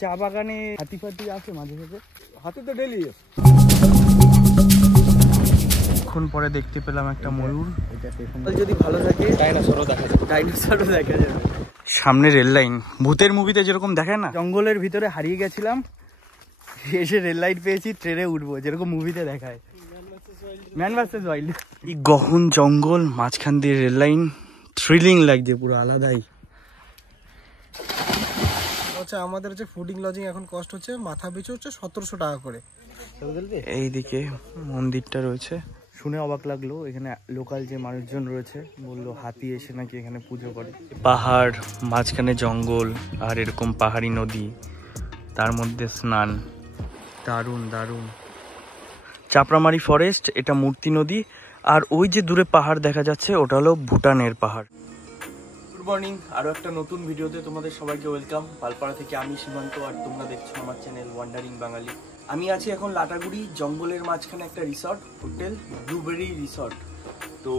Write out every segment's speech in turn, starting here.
চা বাগানে হাতি ফাতি আছে মাঝে মাঝে? হাতি তো ডেলি এখন পরে দেখতে পেলাম একটা ময়ূর। যদি ভালো থাকে ডাইনোসরও দেখা যাবে। সামনে রেল লাইন, ভূতের মুভিতে যেরকম দেখায় না, জঙ্গলের ভিতরে হারিয়ে গেছিলাম, এসে রেল লাইন পেয়েছি, ট্রেনে উঠবো যেরকম মুভিতে দেখায়, ম্যান ভার্সেস ওয়াইল্ড। এই গহন জঙ্গল, মাঝখান দিয়ে রেল লাইন, থ্রিলিং লাগছে পুরো আলাদাই। আমাদের হচ্ছে ফুডিং লজিং এখন কস্ট হচ্ছে মাথা পিছু হচ্ছে 1700 টাকা করে। এইদিকে মন্দিরটা রয়েছে, শুনে অবাক লাগলো। এখানে লোকাল যে মানুষজন রয়েছে বললো হাতি এসে নাকি এখানে পুজো করে। পাহাড়, মাঝখানে জঙ্গল, আর এরকম পাহাড়ি নদী, তার মধ্যে স্নান, দারুণ দারুণ। চাপড়ামারি ফরেস্ট, এটা মূর্তি নদী, আর ওই যে দূরে পাহাড় দেখা যাচ্ছে ওটা হলো ভুটানের পাহাড়। গুড মর্নিং, আরও একটা নতুন ভিডিওতে তোমাদের সবাইকে ওয়েলকাম। পালপাড়া থেকে আমি সীমান্ত, আর তোমরা দেখছো আমার চ্যানেল ওয়ান্ডারিং বাঙালি। আমি আছি এখন লাটাগুড়ি, জঙ্গলের মাঝখানে একটা রিসর্ট, হোটেল ব্লুবেরি রিসর্ট। তো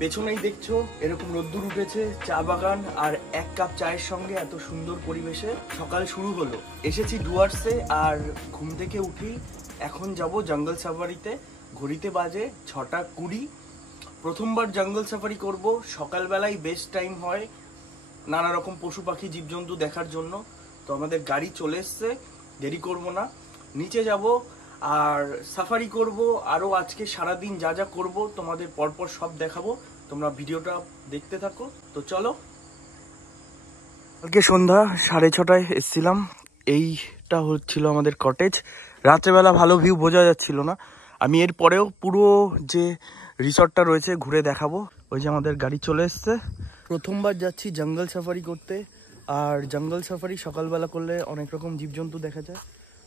পেছনেই দেখছো এরকম রোদ্দুর উঠেছে, চা বাগান, আর এক কাপ চায়ের সঙ্গে এত সুন্দর পরিবেশে সকাল শুরু হলো। এসেছি ডুয়ার্সে, আর ঘুম থেকে উঠেই এখন যাব জঙ্গল সাফারিতে। ঘড়িতে বাজে 6:20। প্রথমবার জঙ্গল সাফারি করব, সকালবেলায় বেস্ট টাইম হয় নানা রকম পশু পাখি জীবজন্তু দেখার জন্য। তো আমাদের গাড়ি চলে এসছে, দেরি করব না, নিচে যাব আর সাফারি করব। আরও আজকে সারাদিন যা যা করব তোমাদের পরপর সব দেখাবো, তোমরা ভিডিওটা দেখতে থাকো। তো চলো। কালকে সন্ধ্যা 6:30টায় এসেছিলাম, এইটা হচ্ছিল আমাদের কটেজ। রাত্রেবেলা ভালো ভিউ বোঝা যাচ্ছিল না। আমি এর পরেও পুরো যে রিসর্টটা রয়েছে ঘুরে দেখাবো। ওই যে আমাদের গাড়ি চলে এসছে। প্রথমবার যাচ্ছি জঙ্গল সাফারি করতে, আর জঙ্গল সাফারি সকালবেলা করলে অনেক রকম জীবজন্তু দেখা যায়।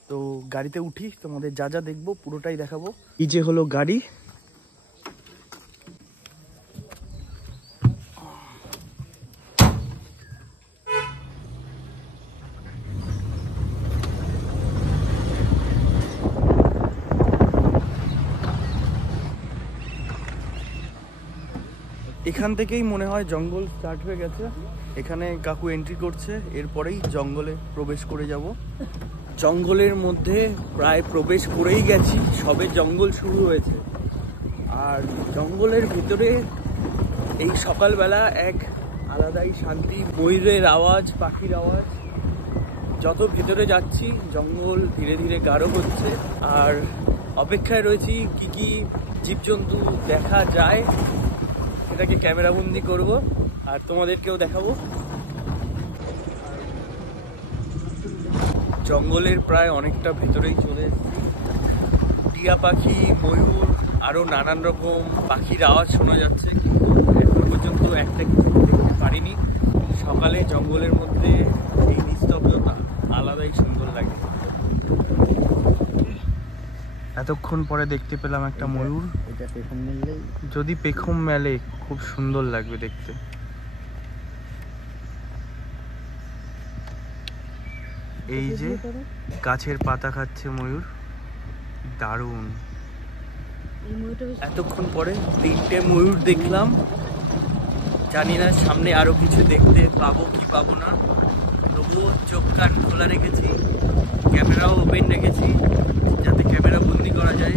তো গাড়িতে উঠি, তোমাদের যা যা দেখবো পুরোটাই দেখাবো। এই যে হলো গাড়ি, এখান থেকেই মনে হয় জঙ্গল স্টার্ট হয়ে গেছে। এখানে কাকু এন্ট্রি করছে, এরপরেই জঙ্গলে প্রবেশ করে যাব। জঙ্গলের মধ্যে প্রায় প্রবেশ করেই গেছি, সবে জঙ্গল শুরু হয়েছে। আর জঙ্গলের ভিতরে এই সকালবেলা এক আলাদাই শান্তি, ময়ূরের আওয়াজ, পাখির আওয়াজ। যত ভিতরে যাচ্ছি জঙ্গল ধীরে ধীরে গাঢ় হচ্ছে, আর অপেক্ষায় রয়েছি কি কি জীবজন্তু দেখা যায় এটাকে ক্যামেরাবন্দি করব আর তোমাদেরকেও দেখাবো। জঙ্গলের প্রায় অনেকটা ভেতরেই চলে এসেছি। টিয়া পাখি, ময়ূর, আরো নানান রকম পাখির আওয়াজ শোনা যাচ্ছে, কিন্তু এখন পর্যন্ত একটা কিছু দেখতে পারিনি। সকালে জঙ্গলের মধ্যে এই নিস্তব্ধতা আলাদাই সুন্দর লাগে। এতক্ষণ পরে দেখতে পেলাম একটা ময়ূর। এটা পেখম মেললেই, যদি পেখম মেলে খুব সুন্দর লাগবে দেখতে। এই যে গাছের পাতা খাচ্ছে ময়ূর, দারুণ। এতক্ষণ পরে 3টে ময়ূর দেখলাম। জানি না সামনে আরো কিছু দেখতে পাবো কি পাবো না, তবুও চোখ কান খোলা রেখেছি, ক্যামেরাও ওপেন রেখেছি যাতে ক্যামেরা বন্দি করা যায়।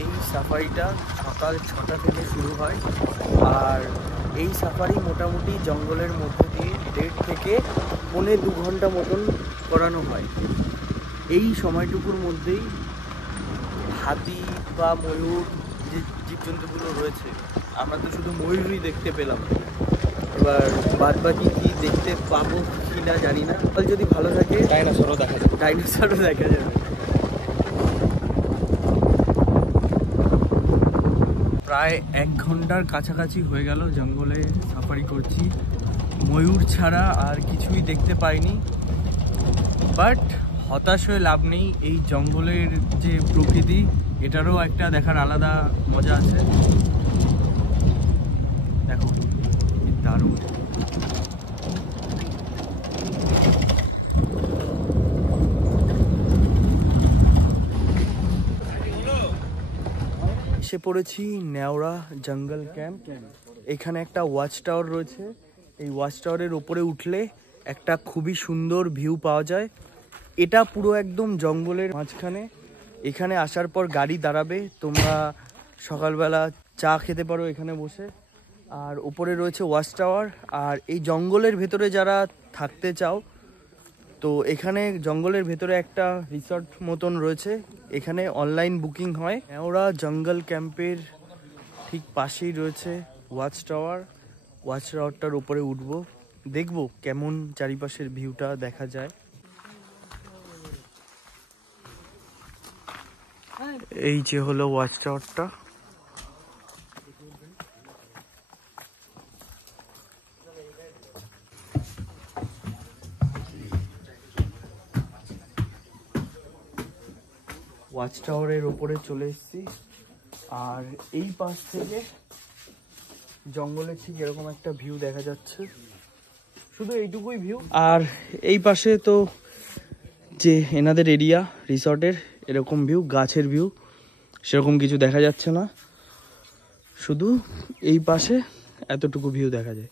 এই সাফারিটা সকাল 6টা থেকে শুরু হয়, আর এই সাফারি মোটামুটি জঙ্গলের মধ্যে দিয়ে 1.5 থেকে 2.25 ঘন্টা মতন করানো হয়। এই সময়টুকুর মধ্যেই হাতি বা ময়ূর যে জীবজন্তুগুলো রয়েছে, আমরা তো শুধু ময়ূরই দেখতে পেলাম, এবার বাদ বাকি কি দেখতে পাবো কি না জানি না। যদি ভালো থাকে ডাইনোসরও দেখা যাবে। প্রায় 1 ঘন্টার কাছাকাছি হয়ে গেল জঙ্গলে সাফারি করছি, ময়ূর ছাড়া আর কিছুই দেখতে পাইনি। বাট হতাশ হয়ে লাভ নেই, এই জঙ্গলের যে প্রকৃতি এটারও একটা দেখার আলাদা মজা আছে। দেখো দারুণ। এসে পড়েছি নেওড়া জঙ্গল ক্যাম্প। এখানে একটা ওয়াচ টাওয়ার রয়েছে। এই ওয়াচ টাওয়ারের ওপরে উঠলে একটা খুবই সুন্দর ভিউ পাওয়া যায়। এটা পুরো একদম জঙ্গলের মাঝখানে। এখানে আসার পর গাড়ি দাঁড়াবে, তোমরা সকালবেলা চা খেতে পারো এখানে বসে। আর ওপরে রয়েছে ওয়াচ টাওয়ার। আর এই জঙ্গলের ভেতরে যারা থাকতে চাও, তো এখানে জঙ্গলের ভেতরে একটা রিসর্ট মতন রয়েছে, এখানে অনলাইন বুকিং হয়। ওরা জঙ্গল ক্যাম্পের ঠিক পাশেই রয়েছে ওয়াচ টাওয়ার। ওয়াচ টাওয়ারটার উপরে উঠবো, দেখবো কেমন চারিপাশের ভিউটা দেখা যায়। এই যে হলো ওয়াচ টাওয়ারটা। ওয়াচ টাওয়ারের ওপরে চলে এসেছি। আর এই পাশ থেকে জঙ্গলের ঠিক এরকম একটা ভিউ দেখা যাচ্ছে, শুধু এইটুকুই ভিউ। আর এই পাশে তো যে এনাদের এরিয়া রিসর্টের, এরকম ভিউ, গাছের ভিউ, সেরকম কিছু দেখা যাচ্ছে না, শুধু এই পাশে এতটুকু ভিউ দেখা যায়।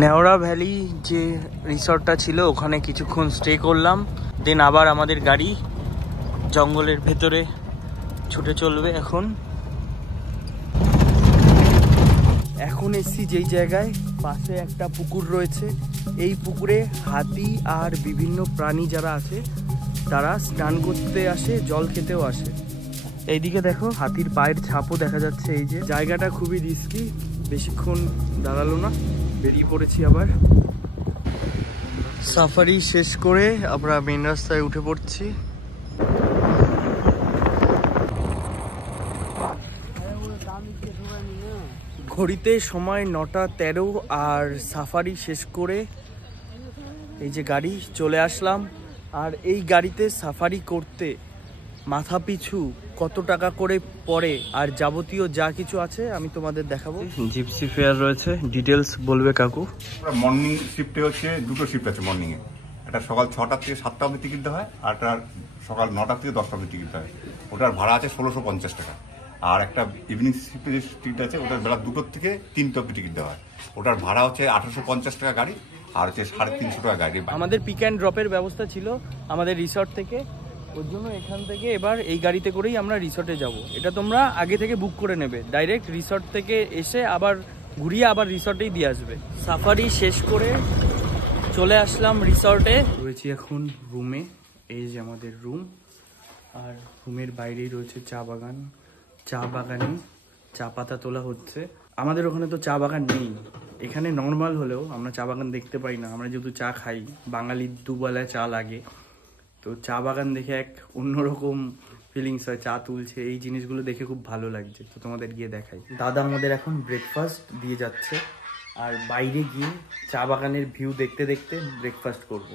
নেওড়া ভ্যালি যে রিসর্টটা ছিল ওখানে কিছুক্ষণ স্টে করলাম, দেন আবার আমাদের গাড়ি জঙ্গলের ভেতরে ছুটে চলবে। এখন এসছি যেই জায়গায়, পাশে একটা পুকুর রয়েছে। এই পুকুরে হাতি আর বিভিন্ন প্রাণী যারা আছে তারা স্নান করতে আসে, জল খেতেও আসে। এইদিকে দেখো হাতির পায়ের ছাপও দেখা যাচ্ছে। এই যে জায়গাটা খুবই রিস্কি, বেশিক্ষণ দাঁড়ালো না, বেরিয়ে পড়েছি আবার। সাফারি শেষ করে আমরা মেন রাস্তায় উঠে পড়ছি। ঘড়িতে সময় 9:13 আর সাফারি শেষ করে এই যে গাড়ি চলে আসলাম। আর এই গাড়িতে সাফারি করতে মাথা পিছু কত টাকা করে পড়ে আর যাবতীয় যা কিছু আছে আমি তোমাদের দেখাবো। জিপসি ফেয়ার রয়েছে, ডিটেলস বলবে কাকু। মর্নিং শিফটে হচ্ছে দুটো শিফট আছে মর্নিংয়ে, একটা সকাল 6টা থেকে 7টা অবধি টিকিট দেওয়া হয়, আর একটা সকাল 9টা থেকে 10টা অবধি টিকিট দেওয়া হয়। ওটার ভাড়া আছে 1650 টাকা। আর একটা ইভিনিং শিফটে যে টিকিট আছে ওটার বেলা 2টো থেকে 3টা অবধি টিকিট দেওয়া হয়, ওটার ভাড়া হচ্ছে 1850 টাকা গাড়ি, আর হচ্ছে 350 টাকা গাড়ি। আমাদের পিক অ্যান্ড ড্রপের ব্যবস্থা ছিল আমাদের রিসর্ট থেকে, ওর জন্য এখান থেকে এবার এই গাড়িতে করেই আমরা রিসর্টে যাব। এটা তোমরা আগে থেকে বুক করে নেবে, ডাইরেক্ট রিসর্ট থেকে এসে আবার ঘুরিয়ে আবার রিসর্টেই দিয়ে আসবে। সাফারি শেষ করে চলে আসলাম রিসর্টে, রয়েছি এখন রুমে। এই যে আমাদের রুম, আর রুমের বাইরেই রয়েছে চা বাগান। চা বাগানে চা পাতা তোলা হচ্ছে। আমাদের ওখানে তো চা বাগান নেই, এখানে নর্মাল হলেও আমরা চা বাগান দেখতে পাই না। আমরা যেহেতু চা খাই, বাঙালির দুবেলায় চা লাগে, তো চা বাগান দেখে এক অন্যরকম ফিলিংস হয়। চা তুলছে, এই জিনিসগুলো দেখে খুব ভালো লাগছে, তো তোমাদের গিয়ে দেখাই। দাদা আমাদের এখন ব্রেকফাস্ট দিয়ে যাচ্ছে, আর বাইরে গিয়ে চা বাগানের ভিউ দেখতে দেখতে ব্রেকফাস্ট করব।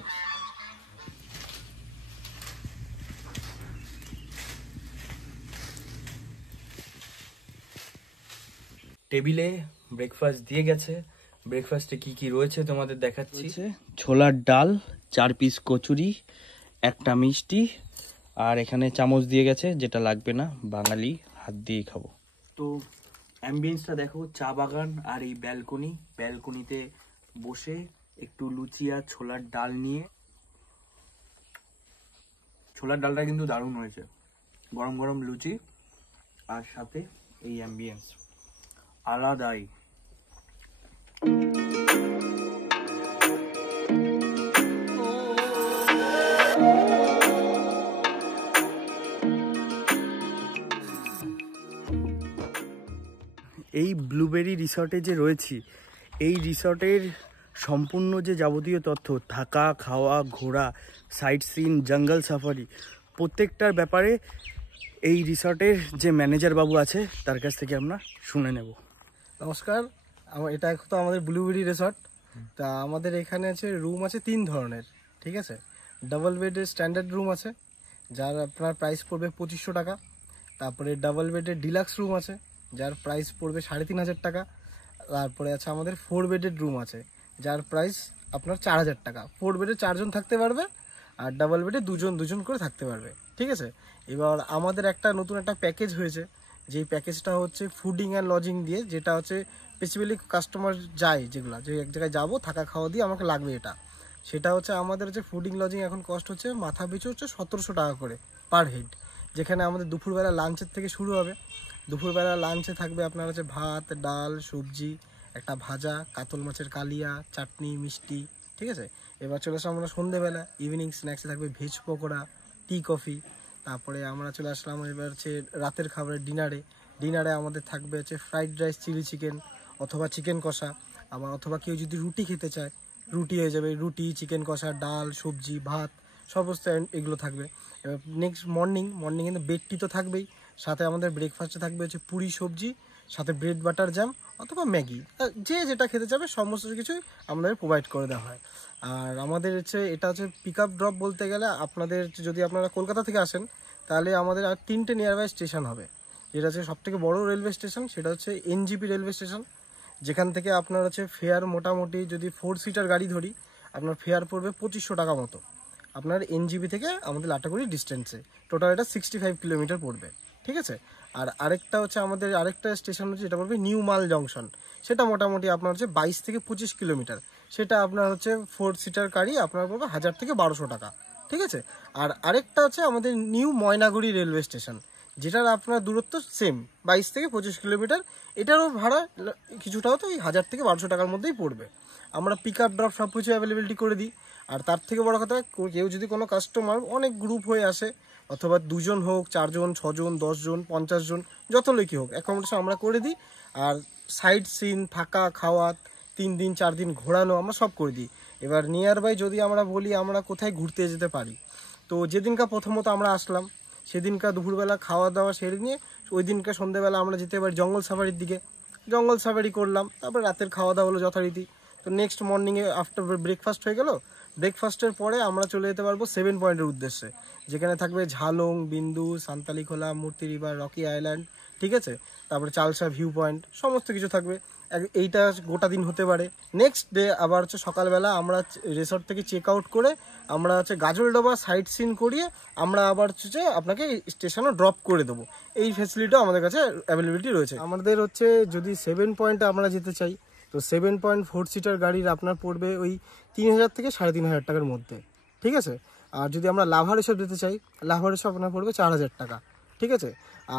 টেবিলে ব্রেকফাস্ট দিয়ে গেছে। ব্রেকফাস্টে কি কি রয়েছে তোমাদের দেখাচ্ছি। ছোলার ডাল, 4 পিস কচুরি, একটা মিষ্টি, আর এখানে চামচ দিয়ে গেছে, যেটা লাগবে না, বাঙালি হাত দিয়ে খাবো। তো অ্যাম্বিয়েন্সটা দেখো, চা বাগান আর এই ব্যালকনিতে বসে একটু লুচি আর ছোলার ডাল নিয়ে। ছোলার ডালটা কিন্তু দারুণ হয়েছে, গরম গরম লুচি আর সাথে এই অ্যাম্বিয়েন্স আলাদাই। এই ব্লুবেরি রিসর্টে যে রয়েছি, এই রিসর্টের সম্পূর্ণ যে যাবতীয় তথ্য, থাকা, খাওয়া, ঘোরা, সাইট সিন, জঙ্গল সাফারি, প্রত্যেকটার ব্যাপারে এই রিসর্টের যে ম্যানেজার বাবু আছে তার কাছ থেকে আমরা শুনে নেব। নমস্কার, এটা তো আমাদের ব্লুবেরি রিসর্ট। তা আমাদের এখানে আছে রুম আছে 3 ধরনের, ঠিক আছে। ডাবল বেডের স্ট্যান্ডার্ড রুম আছে, যার আপনার প্রাইস পড়বে 2500 টাকা। তারপরে ডাবল বেডের ডিলাক্স রুম আছে, যার প্রাইস পড়বে 3500 টাকা। তারপরে আছে আমাদের 4 বেডের রুম আছে, যার প্রাইস আপনার 4000 টাকা। 4 বেডে 4 জন থাকতে পারবে, আর ডাবল বেডে 2 জন করে থাকতে পারবে, ঠিক আছে। এবার আমাদের একটা নতুন একটা প্যাকেজ হয়েছে, যেই প্যাকেজটা হচ্ছে ফুডিং অ্যান্ড লজিং দিয়ে, যেটা হচ্ছে স্পেসিফিকলি কাস্টমার যায় যেগুলো, যে এক জায়গায় যাবো থাকা খাওয়া দিয়ে আমাকে লাগবে এটা, সেটা হচ্ছে আমাদের হচ্ছে ফুডিং লজিং এখন কস্ট হচ্ছে মাথা পিছু হচ্ছে 1700 টাকা করে পার হেড। যেখানে আমাদের দুপুরবেলা লাঞ্চের থেকে শুরু হবে। দুপুরবেলা লাঞ্চে থাকবে আপনার হচ্ছে ভাত, ডাল, সবজি, একটা ভাজা, কাতল মাছের কালিয়া, চাটনি, মিষ্টি, ঠিক আছে। এবার চলে আসলাম আমরা সন্ধ্যেবেলা, ইভিনিং স্ন্যাক্সে থাকবে ভেজ পকোড়া, টি কফি। তারপরে আমরা চলে আসলাম এবার হচ্ছে রাতের খাবারের ডিনারে আমাদের থাকবে হচ্ছে ফ্রাইড রাইস, চিলি চিকেন অথবা চিকেন কষা। আবার অথবা কেউ যদি রুটি খেতে চায় রুটি হয়ে যাবে, রুটি, চিকেন কষা, ডাল, সবজি, ভাত সমস্ত এগুলো থাকবে। এবার নেক্সট মর্নিং কিন্তু বেডটি তো থাকবেই, সাথে আমাদের ব্রেকফাস্টে থাকবে হচ্ছে পুরি সবজি, সাথে ব্রেড বাটার জ্যাম অথবা ম্যাগি, যে যেটা খেতে চাবে সমস্ত কিছুই আমাদের প্রোভাইড করে দেওয়া হয়। আর আমাদের হচ্ছে এটা হচ্ছে পিক আপ ড্রপ বলতে গেলে আপনাদের যদি আপনারা কলকাতা থেকে আসেন তাহলে আমাদের আর 3টে নিয়ারবাই স্টেশন হবে। যেটা হচ্ছে সবথেকে বড় রেলওয়ে স্টেশন, সেটা হচ্ছে এনজিপি রেলওয়ে স্টেশন, যেখান থেকে আপনার হচ্ছে ফেয়ার মোটামুটি যদি 4 সিটার গাড়ি ধরি আপনার ফেয়ার পড়বে 2500 টাকা মতো আপনার এনজিপি থেকে আমাদের লাটাগুড়ি ডিস্টেন্সে। টোটাল এটা 65 কিলোমিটার পড়বে, ঠিক আছে। আর আরেকটা হচ্ছে আমাদের আরেকটা স্টেশন হচ্ছে যেটা পড়বে নিউ মাল জংশন, সেটা মোটামুটি আপনার হচ্ছে 22 থেকে 25 কিলোমিটার। সেটা আপনার হচ্ছে 4 সিটার গাড়ি আপনার পড়বে 1000 থেকে 1200 টাকা, ঠিক আছে। আর আরেকটা হচ্ছে আমাদের নিউ ময়নাগুড়ি রেলওয়ে স্টেশন, যেটার আপনার দূরত্ব সেম 22 থেকে 25 কিলোমিটার। এটারও ভাড়া কিছুটা হতো ওই 1000 থেকে 1200 টাকার মধ্যেই পড়বে। আমরা পিক আপ ড্রপ সব কিছু অ্যাভেলেবিলিটি করে দিই। আর তার থেকে বড় কথা, কেউ যদি কোনো কাস্টমার অনেক গ্রুপ হয়ে আসে অথবা 2 জন হোক, 4 জন, 6 জন, 10 জন, 50 জন, যত লোকই হোক অ্যাকোমোডেশন আমরা করে দিই। আর সাইড সিন, থাকা খাওয়া, 3 দিন 4 দিন ঘোরানো আমরা সব করে দিই। এবার নিয়ার বাই যদি আমরা বলি আমরা কোথায় ঘুরতে যেতে পারি, তো যেদিনকার প্রথমত আমরা আসলাম সেদিনকার দুপুরবেলা খাওয়া দাওয়া সেরে নিয়ে ওই দিনকার সন্ধ্যেবেলা আমরা যেতে পারি জঙ্গল সাফারির দিকে। জঙ্গল সাফারি করলাম, তারপর রাতের খাওয়া দাওয়া হলো যথারীতি। তো নেক্সট মর্নিংয়ে আফটার ব্রেকফাস্ট হয়ে গেল, ব্রেকফাস্টের পরে আমরা চলে যেতে পারবো 7 পয়েন্টের উদ্দেশ্যে, যেখানে থাকবে ঝালং, বিন্দু, সান্তালিখোলা, মূর্তি রিভার, রকি আইল্যান্ড, ঠিক আছে। তারপরে চালসা ভিউ পয়েন্ট সমস্ত কিছু থাকবে। এইটা গোটা দিন হতে পারে। নেক্সট ডে আবার হচ্ছে সকালবেলা আমরা রিসর্ট থেকে চেক আউট করে আমরা হচ্ছে গাজলডোবা সাইট সিন করিয়ে আমরা আবার হচ্ছে আপনাকে স্টেশনে ড্রপ করে দেবো। এই ফ্যাসিলিটিও আমাদের কাছে অ্যাভেলেবিলিটি রয়েছে। আমাদের হচ্ছে যদি 7 পয়েন্টে আমরা যেতে চাই তো 7.4 সিটার গাড়ির আপনার পড়বে ওই 3000 থেকে 3500 টাকার মধ্যে, ঠিক আছে। আর যদি আমরা লাভার এসব যেতে চাই, লাভার এসব আপনার পড়বে 4000 টাকা, ঠিক আছে।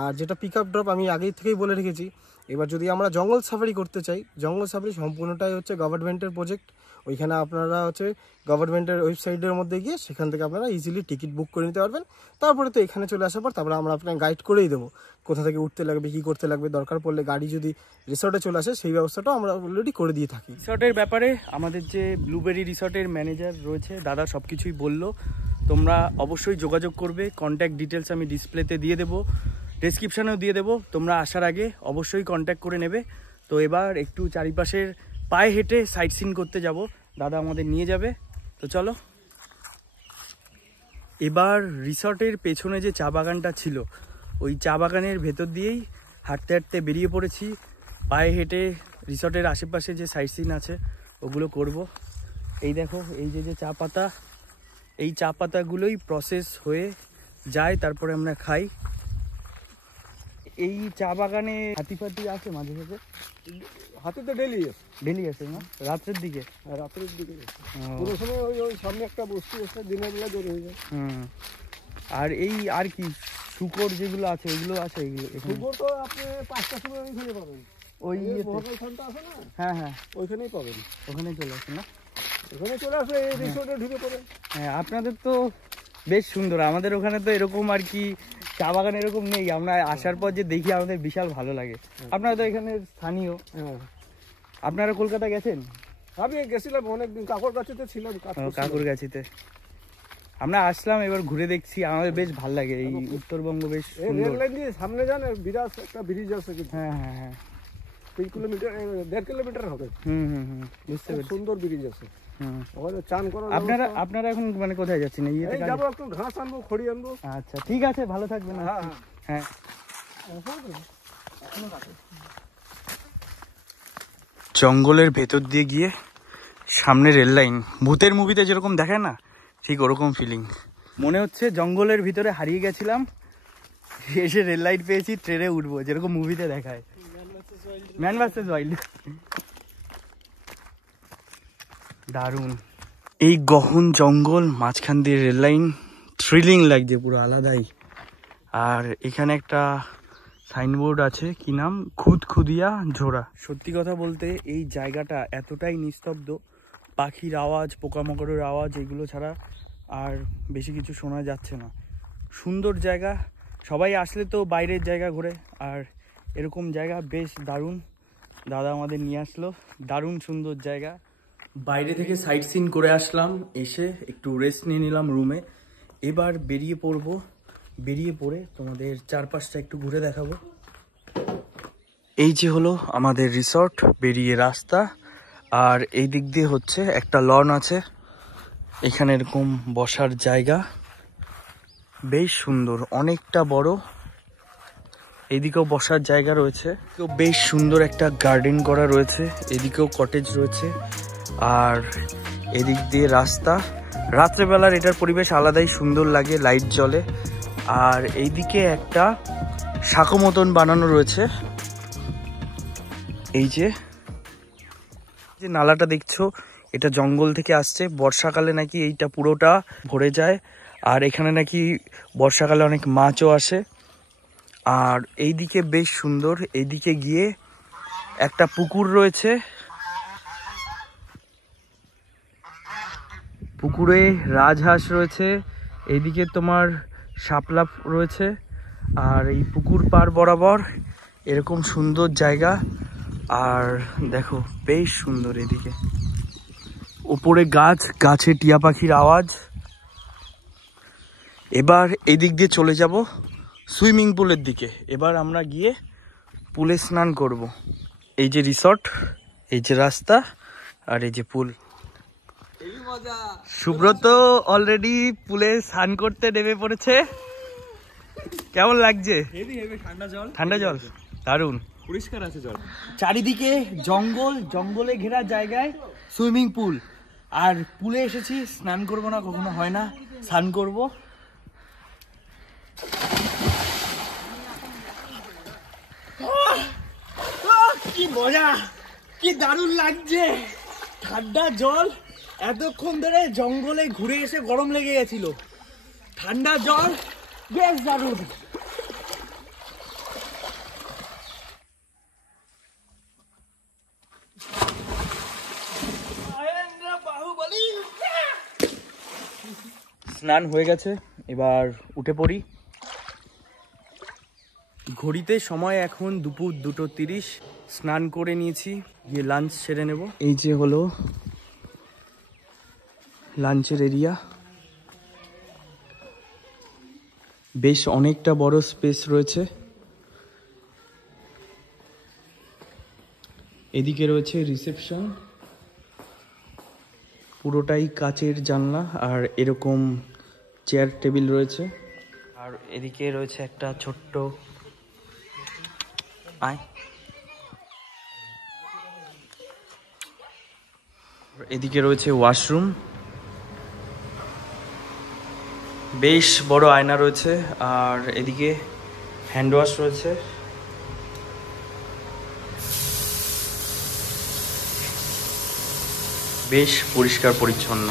আর যেটা পিক আপ ড্রপ আমি আগেই থেকেই বলে রেখেছি। এবার যদি আমরা জঙ্গল সাফারি করতে চাই, জঙ্গল সাফারি সম্পূর্ণটাই হচ্ছে গভর্নমেন্টের প্রজেক্ট। ওইখানে আপনারা হচ্ছে গভর্নমেন্টের ওয়েবসাইটের মধ্যে গিয়ে সেখান থেকে আপনারা ইজিলি টিকিট বুক করে নিতে পারবেন। তারপরে তো এখানে চলে আসার পর তারপরে আমরা আপনাকে গাইড করেই দেবো কোথা থেকে উঠতে লাগবে, কী করতে লাগবে। দরকার পড়লে গাড়ি যদি রিসর্টে চলে আসে সেই ব্যবস্থাটাও আমরা অলরেডি করে দিয়ে থাকি। রিসর্টের ব্যাপারে আমাদের যে ব্লুবেরি রিসর্টের ম্যানেজার রয়েছে দাদা সব কিছুই বললো। তোমরা অবশ্যই যোগাযোগ করবে, কন্ট্যাক্ট ডিটেলস আমি ডিসপ্লেতে দিয়ে দেবো, ডেসক্রিপশানেও দিয়ে দেবো। তোমরা আসার আগে অবশ্যই কন্ট্যাক্ট করে নেবে। তো এবার একটু চারিপাশের পায়ে হেঁটে সাইট সিন করতে যাব, দাদা আমাদের নিয়ে যাবে। তো চলো। এবার রিসর্টের পেছনে যে চা বাগানটা ছিল ওই চা বাগানের ভেতর দিয়েই হাঁটতে হাঁটতে বেরিয়ে পড়েছি। পায়ে হেঁটে রিসর্টের আশেপাশে যে সাইট সিন আছে ওগুলো করব। এই দেখো, এই যে চা পাতা, এই চা পাতাগুলোই প্রসেস হয়ে যায়, তারপরে আমরা খাই। এই চা বাগানে হাতি ফাতি আছে মাঝে মাঝে? হাতে তো ডেলি আসে না? রাত্রের দিকে? রাতের দিকে কোনো সময় ওই সামনে একটা বস্তু আছে, দিনের বেলা বের হয়ে যায়। আর এই আর কি শুকর যেগুলো আছে ওইগুলো আছে? শুকর তো আপনি 5টার সময় ওইখানে পাবেন, ওই মহাকালখানটা আছে না? হ্যাঁ ওইখানেই পাবেন। ওখানে চলে আসে না? ওখানে চলে আসে, এই রিসোর্টে ঢুকে পড়ে। হ্যাঁ, আপনাদের তো বেশ সুন্দর। আমাদের ওখানে তো এরকম আর কি চা বাগান এরকম নেই। আমরা আসার পর যে দেখি আমাদের বিশাল ভালো লাগে। আপনারা তো এখানে স্থানীয়। আপনারা কলকাতা গেছেন? আমি গেছিলাম অনেকদিন, কাকুরগাছিতে ছিলাম। কাকুরগাছিতে আমরা আসলাম, এবার ঘুরে দেখছি, আমাদের বেশ ভালো লাগে। এই উত্তরবঙ্গ বেশ সুন্দর। রেল লাইন দিয়ে সামনে যান, বিরাট একটা ব্রিজ আছে। হ্যাঁ 3 কিলোমিটার, 1.5 কিলোমিটার হবে। বুঝতে পেরেছি। সুন্দর ব্রিজ আছে। ওখানে চান করার। আপনারা এখন মানে কোথায় যাচ্ছেন? এই যাবো, একটু ঘাস আনবো, খড়ি আনবো। আচ্ছা ঠিক আছে, ভালো থাকবেন। হ্যাঁ জঙ্গলের ভেতর দিয়ে গিয়ে সামনে রেল লাইন, ভূতের মুভিতে যেরকম দেখায় না, ঠিক ওরকম ফিলিং মনে হচ্ছে। জঙ্গলের ভিতরে হারিয়ে গেছিলাম, এসে রেল লাইট পেয়েছি, ট্রেনে উঠবো, যেরকম মুভিতে দেখায় ম্যান ভার্সেস ওয়াইল্ড। দারুণ, এই গহন জঙ্গল, মাঝখান দিয়ে রেল লাইন, থ্রিলিং লাগছে পুরো আলাদাই। আর এখানে একটা সাইনবোর্ড আছে, কি নাম, খুদখুদিয়া ঝোড়া। সত্যি কথা বলতে এই জায়গাটা এতটাই নিস্তব্ধ, পাখির আওয়াজ, পোকামাকড়ের আওয়াজ, এগুলো ছাড়া আর বেশি কিছু শোনা যাচ্ছে না। সুন্দর জায়গা, সবাই আসলে তো বাইরের জায়গা ঘুরে, আর এরকম জায়গা বেশ দারুণ। দাদা আমাদের নিয়ে আসলো, দারুণ সুন্দর জায়গা। বাইরে থেকে সাইট সিন করে আসলাম, এসে একটু রেস্ট নিয়ে নিলাম রুমে। এবার বেরিয়ে পড়বো, বেরিয়ে পড়ে তোমাদের চারপাশটা একটু ঘুরে দেখাবো। এই যে হলো আমাদের রিসর্ট, বেরিয়ে রাস্তা, আর এই দিক দিয়ে হচ্ছে একটা লন আছে, এখানে এরকম বসার জায়গা, বেশ সুন্দর, অনেকটা বড়। এদিকেও বসার জায়গা রয়েছে, বেশ সুন্দর একটা গার্ডেন করা রয়েছে, এদিকেও কটেজ রয়েছে, আর এদিক দিয়ে রাস্তা। রাত্রেবেলার এটার পরিবেশ আলাদাই সুন্দর লাগে, লাইট জ্বলে। আর এইদিকে একটা সাঁকো মতন বানানো রয়েছে। এই যে নালাটা দেখছো, এটা জঙ্গল থেকে আসছে, বর্ষাকালে নাকি এইটা পুরোটা ভরে যায়, আর এখানে নাকি বর্ষাকালে অনেক মাছও আসে। আর এইদিকে বেশ সুন্দর, এইদিকে গিয়ে একটা পুকুর রয়েছে, পুকুরে রাজহাঁস রয়েছে, এইদিকে তোমার শাপলা রয়েছে, আর এই পুকুর পার বরাবর এরকম সুন্দর জায়গা। আর দেখো বেশ সুন্দর, এদিকে উপরে গাছ, গাছে টিয়া পাখির আওয়াজ। এবার এদিক দিয়ে চলে যাব সুইমিং পুলের দিকে। এবার আমরা গিয়ে পুলে স্নান করব। এই যে রিসর্ট, এই যে রাস্তা, আর এই যে পুল। সুব্রত অলরেডি পুলে স্নান করতে নেমে পড়েছে। কেমন লাগছে? ঠান্ডা জল, দারুণ পরিষ্কার আছে জল। চারিদিকে জঙ্গল, জঙ্গলে ঘেরা জায়গায় সুইমিং পুল। আর পুলে এসেছি, স্নান করবো না, কখনো হয় না, স্নান করবো। কি মজা, কি দারুণ লাগছে, ঠান্ডা জল। এতক্ষণ ধরে জঙ্গলে ঘুরে এসে গরম লেগে গেছিল, ঠান্ডা জল বেশ দারুণ। স্নান হয়ে গেছে, এবার উঠে পড়ি। ঘড়িতে সময় এখন দুপুর 2:30। স্নান করে নিয়েছি, গিয়ে লাঞ্চ সেরে নেব। এই যে হলো লাঞ্চের এরিয়া, বেশ অনেকটা বড় স্পেস রয়েছে। এদিকে রয়েছে রিসেপশন, পুরোটাই কাচের জানলা, আর এরকম চেয়ার টেবিল রয়েছে। আর এদিকে রয়েছে একটা ছোট্ট এদিকে রয়েছে ওয়াশরুম, বেশ বড় আয়না রয়েছে, আর এদিকে হ্যান্ড ওয়াশ রয়েছে। বেশ পরিষ্কার পরিচ্ছন্ন।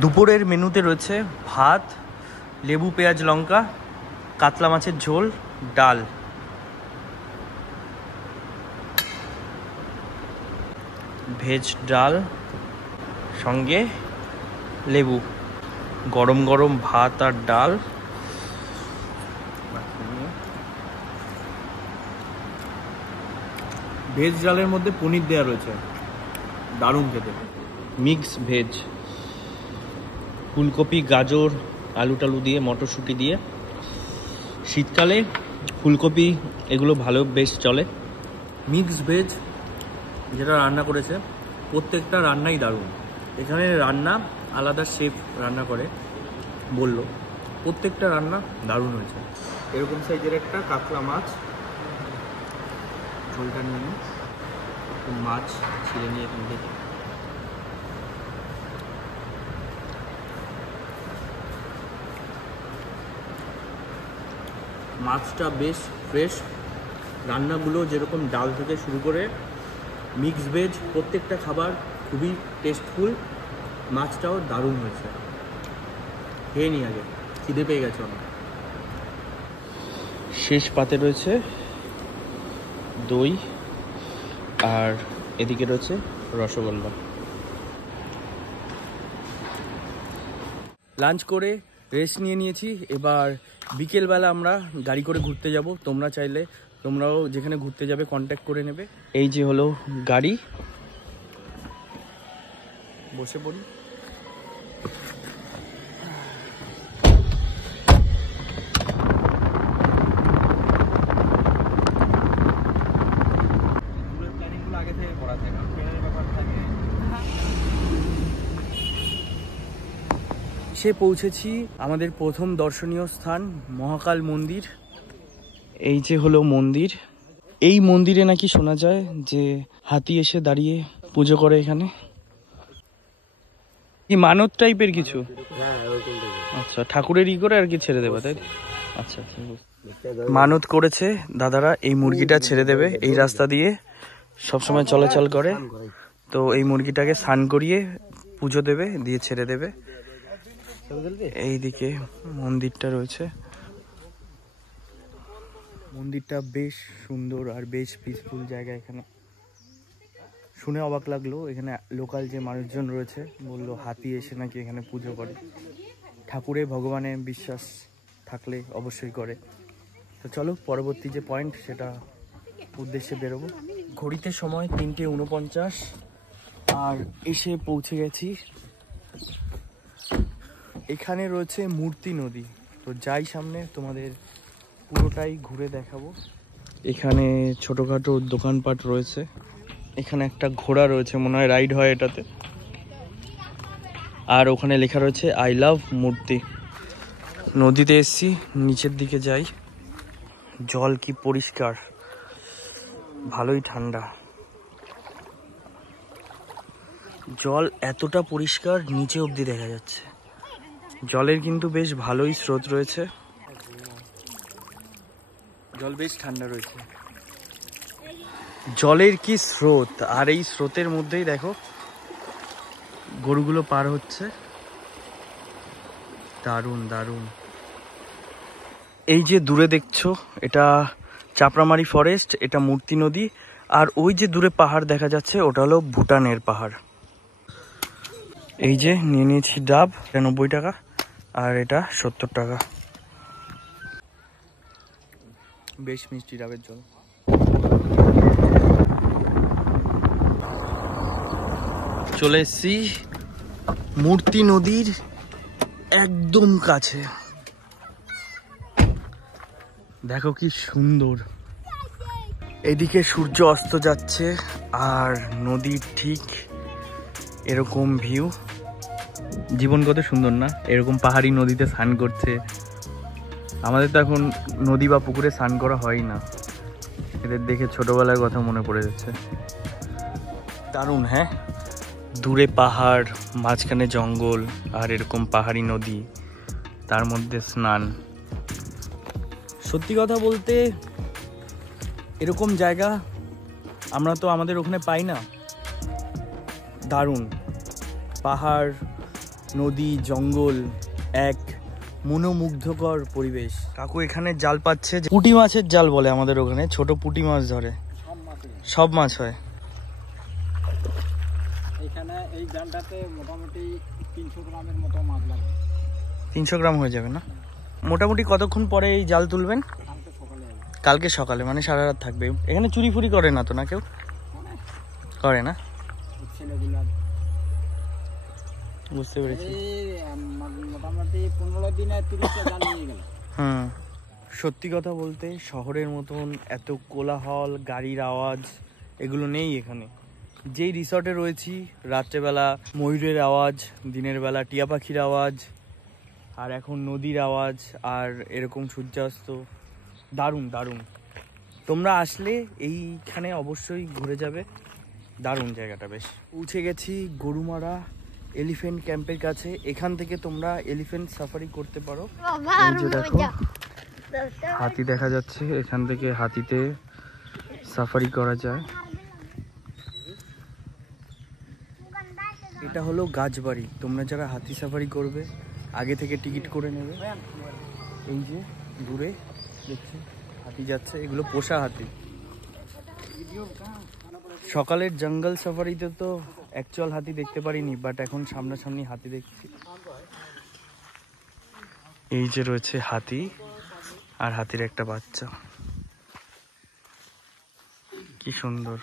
দুপুরের মেনুতে রয়েছে ভাত, লেবু পেঁয়াজ লঙ্কা, কাতলা মাছের ঝোল, ডাল। ভেজ ডাল সঙ্গে লেবু, গরম গরম ভাত আর ডাল। ভেজ ডালের মধ্যে পনির দেওয়া রয়েছে, দারুণ খেতে। মিক্স ভেজ, ফুলকপি, গাজর, আলু টালু দিয়ে, মটরশুঁটি দিয়ে। শীতকালে ফুলকপি এগুলো ভালো বেশ চলে। মিক্স ভেজ যেটা রান্না করেছে, প্রত্যেকটা রান্নাই দারুণ। এখানে রান্না আলাদা শেফ রান্না করে বললো, প্রত্যেকটা রান্না দারুণ হয়েছে। এরকম সাইজের একটা কাতলা মাছ, ঝোলটা নিয়ে মাছ ছিঁড়ে নিয়ে এখান থেকে মাছটা বেশ ফ্রেশ, রান্নাগুলো যেরকম ডাল থেকে শুরু করে মিক্স ভেজ প্রত্যেকটা খাবার খুবই টেস্টফুল। মাছটাও দারুণ হয়েছে। খেয়ে নি আগে, খিদে পেয়ে গেছে অনেক। শেষ পাতে রয়েছে দই আর এদিকে রয়েছে রসগোল্লা। লাঞ্চ করে রেস্ট নিয়ে নিয়েছি। এবার বিকেলবেলা আমরা গাড়ি করে ঘুরতে যাব। তোমরা চাইলে তোমরাও যেখানে ঘুরতে যাবে কন্ট্যাক্ট করে নেবে। এই যে হলো গাড়ি, বসে পড়ি। সে পৌঁছেছি আমাদের প্রথম দর্শনীয় স্থান মহাকাল মন্দির। এই যে হলো মন্দির। এই মন্দিরে নাকি শোনা যায় যে হাতি এসে দাঁড়িয়ে পুজো করে এখানে। কি মানত টাইপের কিছু? আচ্ছা, ঠাকুরের ই করে আর কি ছেড়ে দেবে, তাই? আচ্ছা, মানত করেছে দাদারা এই মুরগিটা ছেড়ে দেবে। এই রাস্তা দিয়ে সবসময় চলাচল করে, তো এই মুরগিটাকে স্নান করিয়ে পুজো দেবে, দিয়ে ছেড়ে দেবে। এইদিকে মন্দিরটা রয়েছে। মন্দিরটা বেশ সুন্দর আর বেশ পিসফুল জায়গা। এখানে শুনে অবাক লাগলো, এখানে লোকাল যে মানুষজন রয়েছে বললো হাতি এসে নাকি এখানে পুজো করে। ঠাকুরে ভগবানে বিশ্বাস থাকলে অবশ্যই করে। তো চলো পরবর্তী যে পয়েন্ট সেটা উদ্দেশ্যে বেরোবো। ঘড়িতে সময় 3:49 আর এসে পৌঁছে গেছি। এখানে রয়েছে মূর্তি নদী। তো যাই সামনে তোমাদের পুরোটাই ঘুরে দেখাবো। এখানে ছোটখাটো দোকানপাট রয়েছে। এখানে একটা ঘোড়া রয়েছে, মনে হয় রাইড হয় এটাতে। আর ওখানে লেখা রয়েছে আই লাভ মূর্তি। নদীতে এসছি, নিচের দিকে যাই। জল কি পরিষ্কার, ভালোই ঠান্ডা। জল এতটা পরিষ্কার নিচে অবধি দেখা যাচ্ছে। জলের কিন্তু বেশ ভালোই স্রোত রয়েছে। জল বেশ ঠান্ডা রয়েছে। জলের কি স্রোত, আর এই স্রোতের মধ্যেই দেখো গরুগুলো পার হচ্ছে। দারুণ দারুণ। এই যে দূরে দেখছো এটা চাপড়ামারি ফরেস্ট, এটা মূর্তি নদী। আর ওই যে দূরে পাহাড় দেখা যাচ্ছে ওটা হলো ভুটানের পাহাড়। এই যে নিয়ে নিয়েছি ডাব, 90 টাকা, আর এটা 70 টাকা। বেশ মিষ্টি ডাবের জল। চলে এসছি মূর্তি নদীর একদম কাছে। দেখো কি সুন্দর। এদিকে সূর্য অস্ত যাচ্ছে আর নদীর ঠিক এরকম ভিউ। জীবন কত সুন্দর না, এরকম পাহাড়ি নদীতে স্নান করছে। আমাদের তো এখন নদী বা পুকুরে স্নান করা হয় না। এদের দেখে ছোটবেলার কথা মনে পড়ে যাচ্ছে। দারুণ। হ্যাঁ, দূরে পাহাড়, মাঝখানে জঙ্গল, আর এরকম পাহাড়ি নদী, তার মধ্যে স্নান। সত্যি কথা বলতে এরকম জায়গা আমরা তো আমাদের ওখানে পাই না। দারুণ পাহাড়, নদী, জঙ্গল, এক মনোমুগ্ধকর পরিবেশ। কাকু এখানে জাল পাচ্ছে, পুঁটি মাছের জাল বলে আমাদের ওখানে। ছোট পুঁটি মাছ ধরে, সব মাছ হয় এখানে। এই জালটাতে মোটামুটি 300 গ্রামের মতো মাছ লাগে। 300 গ্রাম হয়ে যাবে না? মোটামুটি কতক্ষণ পরে এই জাল তুলবেন? কালকে সকালে, মানে সারা রাত থাকবে। এখানে চুরি ফুরি করে না তো? না, কেউ করে না? বুঝতে পেরেছি। মোটামুটি 15 দিনে 30টা জাল নিয়ে গেল। সত্যি কথা বলতে শহরের মতন এত কোলাহল, গাড়ির আওয়াজ এগুলো নেই এখানে। যেই রিসর্টে রয়েছি, রাত্রেবেলা ময়ূরের আওয়াজ, দিনের বেলা টিয়া পাখির আওয়াজ, আর এখন নদীর আওয়াজ, আর এরকম সূর্যাস্ত। দারুণ দারুণ। তোমরা আসলে এইখানে অবশ্যই ঘুরে যাবে। দারুণ জায়গাটা বেশ। পৌঁছে গেছি গরুমারা এলিফ্যান্ট ক্যাম্পের কাছে। এখান থেকে তোমরা এলিফ্যান্ট সাফারি করতে পারো। এই যে দেখো হাতি দেখা যাচ্ছে, এখান থেকে হাতিতে সাফারি করা যায়। এটা হলো গাছবাড়ি। তোমরা যারা হাতি সাফারি করবে আগে থেকে টিকিট করে নেবে। এই যে দূরে দেখছি হাতি যাচ্ছে, এগুলো পোষা হাতি। সকালের জঙ্গল সাফারিতে তো অ্যাকচুয়াল হাতি দেখতে পারিনি, বাট এখন সামনাসামনি হাতি দেখছি। এই যে রয়েছে হাতি আর হাতির একটা বাচ্চা, কি সুন্দর।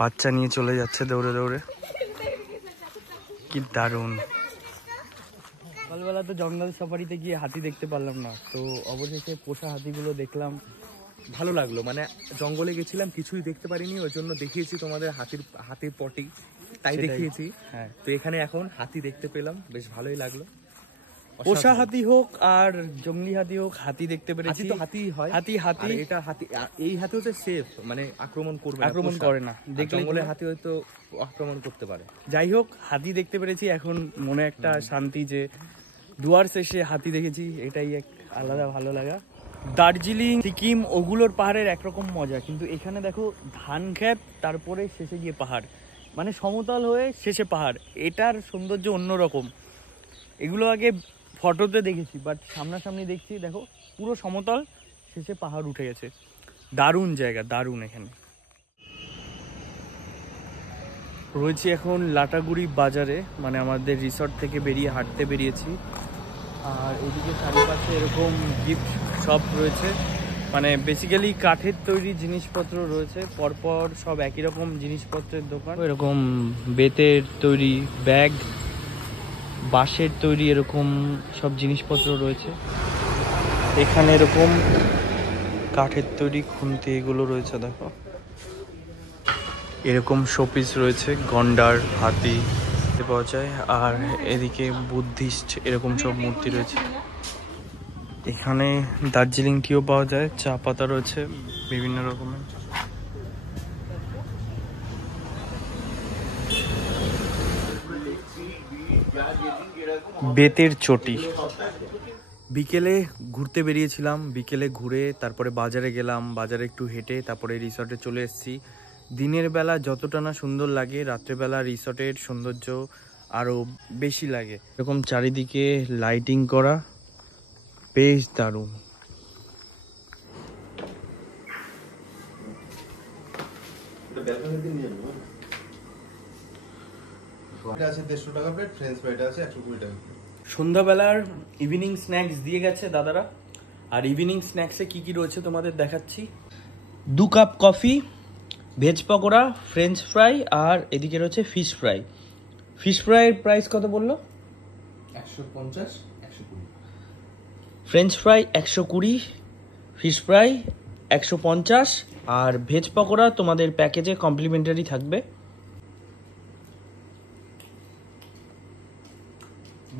বাচ্চা নিয়ে চলে যাচ্ছে দৌড়ে দৌড়ে, কি দারুণ। সকালবেলা তো জঙ্গল সাফারিতে গিয়ে হাতি দেখতে পারলাম না, তো অবশেষে পোষা হাতিগুলো দেখলাম, ভালো লাগলো। মানে জঙ্গলে গেছিলাম, কিছুই দেখতে পারিনি, ওই জন্য দেখিয়েছি তোমাদের হাতির পটি, তাই দেখিয়েছি। হ্যাঁ, তো এখানে এখন হাতি দেখতে পেলাম, বেশ ভালোই লাগলো। পোষা হাতি হোক আর জঙ্গলি হাতি হোক, হাতি দেখতে পেরেছি। তো হাতি হয়, হাতি এটা হাতি, এই হাতি হচ্ছে সেফ, মানে আক্রমণ করে না। জঙ্গলে হাতি হয়তো আক্রমণ করতে পারে। যাই হোক, হাতি দেখতে পেরেছি, এখন মনে একটা শান্তি যে দুয়ার শেষে হাতি দেখেছি, এটাই এক আলাদা ভালো লাগা। দার্জিলিং, সিকিম ওগুলোর পাহাড়ের একরকম মজা, কিন্তু এখানে দেখো ধান ক্ষেত, তারপরে শেষে গিয়ে পাহাড়, মানে সমতল হয়ে শেষে পাহাড়, এটার সৌন্দর্য অন্যরকম। এগুলো আগে ফটোতে দেখেছি, বাট সামনাসামনি দেখছি, দেখো পুরো সমতল, শেষে পাহাড় উঠে গেছে। দারুণ জায়গা, দারুণ। এখানে রয়েছি এখন লাটাগুড়ি বাজারে, মানে আমাদের রিসর্ট থেকে বেরিয়ে হাঁটতে বেরিয়েছি। আর এদিকে চারিপাশে এরকম গিফট শপ রয়েছে, মানে বেসিক্যালি কাঠের তৈরি জিনিসপত্র রয়েছে, পরপর সব একই রকম জিনিসপত্রের দোকান। এরকম বেতের তৈরি ব্যাগ, বাঁশের তৈরি এরকম সব জিনিসপত্র রয়েছে। এখানে এরকম কাঠের তৈরি খুন্তি এগুলো রয়েছে, দেখো এরকম শোপিস রয়েছে, গন্ডার, হাতি পাওয়া যায়। আর এদিকে বুদ্ধিস্ট এরকম সব মূর্তি রয়েছে। এখানে দার্জিলিং টিও পাওয়া যায়, চা পাতা রয়েছে বিভিন্ন রকমের। বেতের চটি। বিকেলে ঘুরতে বেরিয়েছিলাম, বিকেলে ঘুরে তারপরে বাজারে গেলাম, বাজারে একটু হেঁটে তারপরে রিসর্টে চলে এসেছি। দিনের বেলা যতটা না সুন্দর লাগে, রাত্রেবেলা রিসর্টের সৌন্দর্য আরও বেশি লাগে। এরকম চারিদিকে লাইটিং করা, বেশ দারুণ। সন্ধ্যাবেলার ইভিনিং স্ন্যাক্স দিয়ে গেছে দাদারা। আর ইভিনিং স্ন্যাক্সে কি কি রয়েছে তোমাদের দেখাচ্ছি। 2 cup coffee, veg pakora, French fry, আর এদিকে রয়েছে ফিশ ফ্রাই। ফিশ ফ্রাইয়ের প্রাইস কত বললো? 150, 120। ফ্রেঞ্চ ফ্রাই 120, ফিশ ফ্রাই 150, আর ভেজ পকোড়া তোমাদের প্যাকেজে কমপ্লিমেন্টারি থাকবে।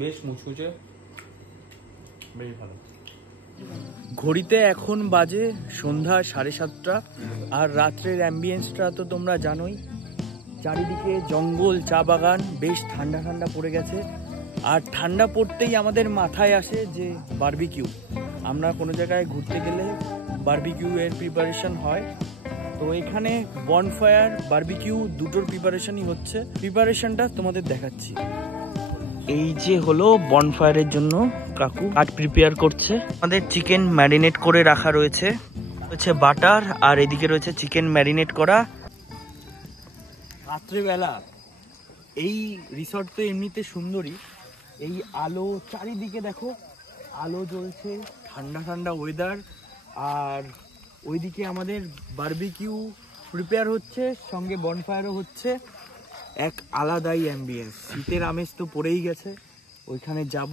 বেশ মুচমুচে, বেশ ভালো। ঘড়িতে এখন বাজে সন্ধ্যা 7:30, আর রাত্রের অ্যাম্বিয়েন্সটা তো তোমরা জানোই। চারিদিকে জঙ্গল, চা বাগান, বেশ ঠান্ডা ঠান্ডা পড়ে গেছে। আর ঠান্ডা পড়তেই আমাদের মাথায় আসে যে বারবিকিউ। আমরা কোনো জায়গায় ঘুরতে গেলে বারবিকিউ এর প্রিপারেশন হয়, তো এখানে বনফায়ার, বারবিকিউ দুটোর প্রিপারেশনই হচ্ছে। প্রিপারেশনটা তোমাদের দেখাচ্ছি। এই যে হলো বনফায়ারের জন্য কাকু কাঠ প্রিপেয়ার করছে। আমাদের চিকেন ম্যারিনেট করে রাখা রয়েছে, বাটার, আর এদিকে রয়েছে চিকেন ম্যারিনেট করা। রাত্রেবেলা এই রিসর্ট তো এমনিতে সুন্দরই, এই আলো চারিদিকে দেখো, আলো জ্বলছে, ঠান্ডা ঠান্ডা ওয়েদার, আর ওইদিকে আমাদের বারবিকিউ প্রিপেয়ার হচ্ছে, সঙ্গে বনফায়ারও হচ্ছে। এক আলাদাই অ্যাম্বিয়েন্স। শীতের আমেজ তো পড়েই গেছে, ওইখানে যাব,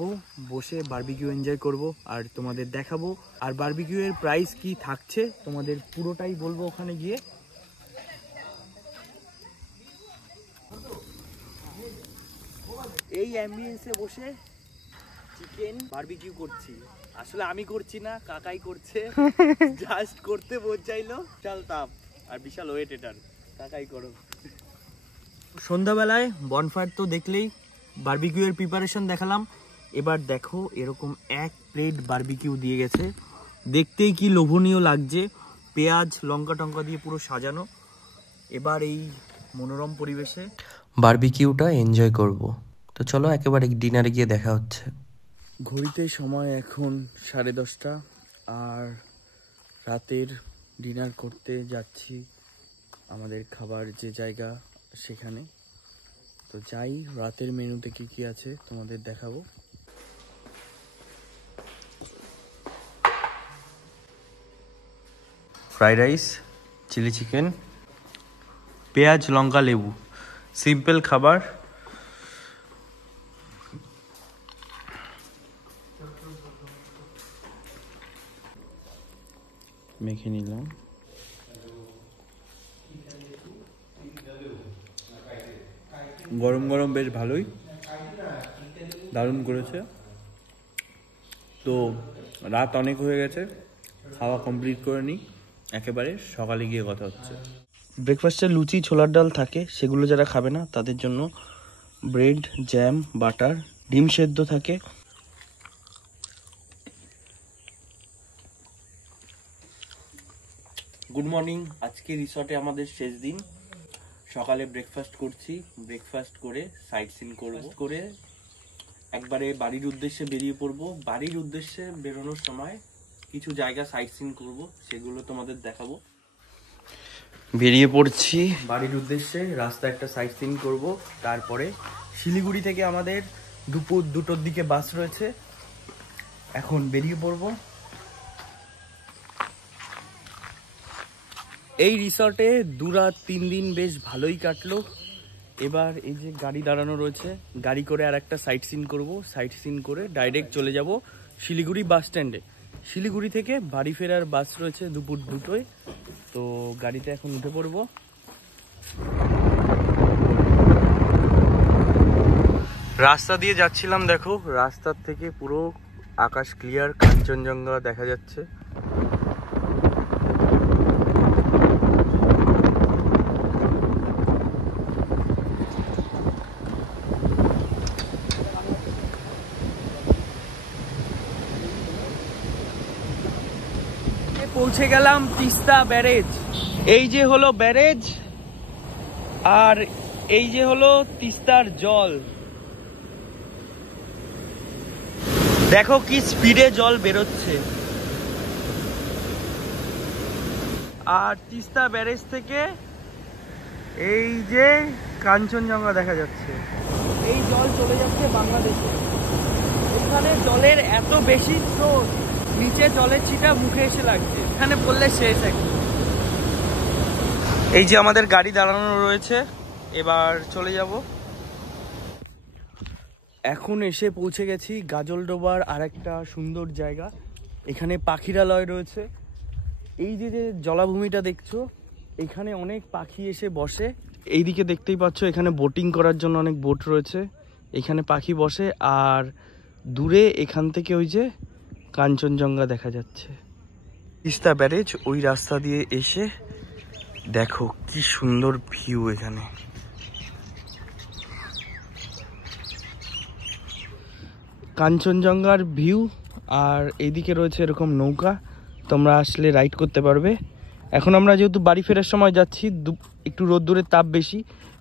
বসে বারবিকিউ এনজয় করব আর তোমাদের দেখাবো। আর বারবিকিউ এর প্রাইস কি থাকছে তোমাদের পুরোটাই বলবো ওখানে গিয়ে। এই অ্যাম্বিয়েন্সে বসে চিকেন বারবিকিউ করছি। আসলে আমি করছি না, কাকাই করছে, জাস্ট করতে বোঝাইলো। বিশাল তাপ আর বিশাল ওয়েট, এটার কাকাই করো। সন্ধ্যাবেলায় বনফায়ার তো দেখলেই, বারবিকিউ এর প্রিপারেশন দেখালাম, এবার দেখো এরকম 1 প্লেট বারবিকিউ দিয়ে গেছে, দেখতেই কি লোভনীয় লাগছে, পেঁয়াজ লঙ্কা টঙ্কা দিয়ে পুরো সাজানো। এবার এই মনোরম পরিবেশে বারবিকিউটা এনজয় করব। তো চলো একেবারে ডিনারে গিয়ে দেখা হচ্ছে। ঘড়িতে সময় এখন 10:30 আর রাতের ডিনার করতে যাচ্ছি আমাদের খাবার যে জায়গা সেখানে। তো যাই, রাতের মেনুতে কি কি আছে তোমাদের দেখাবো। ফ্রাইড রাইস, চিলি চিকেন, পেঁয়াজ লঙ্কা লেবু, সিম্পল খাবার। মেখে নিলাম। গরম গরম বেশ ভালোই, দারুণ করেছে। তো রাত অনেক হয়ে গেছে, খাওয়া কমপ্লিট করে নিই, একেবারে সকালে গিয়ে কথা হচ্ছে। ব্রেকফাস্টে লুচি ছোলার ডাল থাকে, সেগুলো যারা খাবে না তাদের জন্য ব্রেড, জ্যাম, বাটার, ডিম সেদ্ধ থাকে। Good morning. আজকে রিসর্টে আমাদের শেষ দিন। সকালে ব্রেকফাস্ট করছি, ব্রেকফাস্ট করে সাইট সিন করে একবারে বাড়ির উদ্দেশ্যে বেরিয়ে পড়বো। বাড়ির উদ্দেশ্যে বেরোনোর সময় কিছু জায়গা সাইট সিন করবো, সেগুলো তোমাদের দেখাবো। বেরিয়ে পড়ছি বাড়ির উদ্দেশ্যে, রাস্তা একটা সাইট সিন করবো। তারপরে শিলিগুড়ি থেকে আমাদের দুপুর 2টোর দিকে বাস রয়েছে, এখন বেরিয়ে পড়বো। এই রিসর্টে 2 রাত 3 দিন বেশ ভালোই কাটলো। এবার এই যে গাড়ি দাঁড়ানো রয়েছে, গাড়ি করে আর একটা সাইট সিন করবো। সাইট সিন করে ডাইরেক্ট চলে যাব শিলিগুড়ি বাস স্ট্যান্ডে। শিলিগুড়ি থেকে বাড়ি ফেরার বাস রয়েছে দুপুর 2টোয়। তো গাড়িতে এখন উঠে পড়বো। রাস্তা দিয়ে যাচ্ছিলাম, দেখো রাস্তার থেকে পুরো আকাশ ক্লিয়ার, কাঞ্চনজঙ্ঘা দেখা যাচ্ছে। পৌঁছে গেলাম তিস্তা ব্যারেজ। এই যে হলো ব্যারেজ, আর এই যে হলো তিস্তার জল। দেখো কি স্পিডে জল বেরোচ্ছে। আর তিস্তা ব্যারেজ থেকে এই যে কাঞ্চনজঙ্ঘা দেখা যাচ্ছে। এই জল চলে যাচ্ছে বাংলাদেশে। এখানে জলের এত বেশি স্রোত, নিচে জলের ছিটা মুখে এসে লাগছে, এখানে পড়লে শেষ একদম। এই যে আমাদের গাড়ি দাঁড়ানো রয়েছে, এবার চলে যাব। এখন এসে পৌঁছে গেছি গাজলডোবার আরেকটা সুন্দর জায়গা। এখানে পাখিরালয় রয়েছে। এই যে যে জলাভূমিটা দেখছো, এখানে অনেক পাখি এসে বসে। এইদিকে দেখতেই পাচ্ছ, এখানে বোটিং করার জন্য অনেক বোট রয়েছে, এখানে পাখি বসে। আর দূরে এখান থেকে ওই যে কাঞ্চনজঙ্ঘা দেখা যাচ্ছে। তিস্তা ব্যারেজ ওই রাস্তা দিয়ে এসে দেখো কি সুন্দর ভিউ এখানে। কাঞ্চনজঙ্ঘার ভিউ, আর এইদিকে রয়েছে এরকম নৌকা, তোমরা আসলে রাইড করতে পারবে। এখন আমরা যেহেতু বাড়ি ফেরার সময় যাচ্ছি, একটু রোদ্দুরের তাপ বেশি,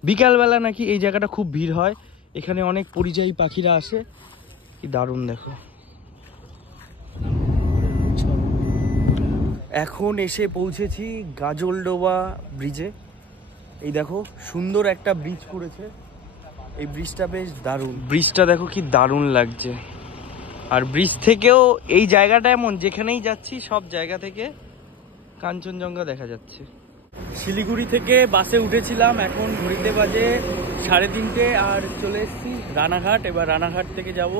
বিকালবেলা নাকি এই জায়গাটা খুব ভিড় হয়, এখানে অনেক পরিযায়ী পাখিরা আসে। কি দারুণ দেখো। এখন এসে পৌঁছেছি গাজলডোবা ব্রিজে। এই দেখো সুন্দর একটা ব্রিজ করেছে, এই ব্রিজটা বেশ দারুণ। ব্রিজটা দেখো কি দারুণ লাগছে। আর ব্রিজ থেকেও এই জায়গাটা এমন, যেখানেই যাচ্ছি সব জায়গা থেকে কাঞ্চনজঙ্ঘা দেখা যাচ্ছে। শিলিগুড়ি থেকে বাসে উঠেছিলাম, এখন ঘড়িতে বাজে 3:30 আর চলে এসেছি রানাঘাট। এবার রানাঘাট থেকে যাব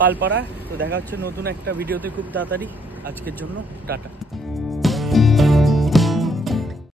পালপাড়া। তো দেখা হচ্ছে নতুন একটা ভিডিওতে খুব তাড়াতাড়ি। আজকের জন্য টাটা।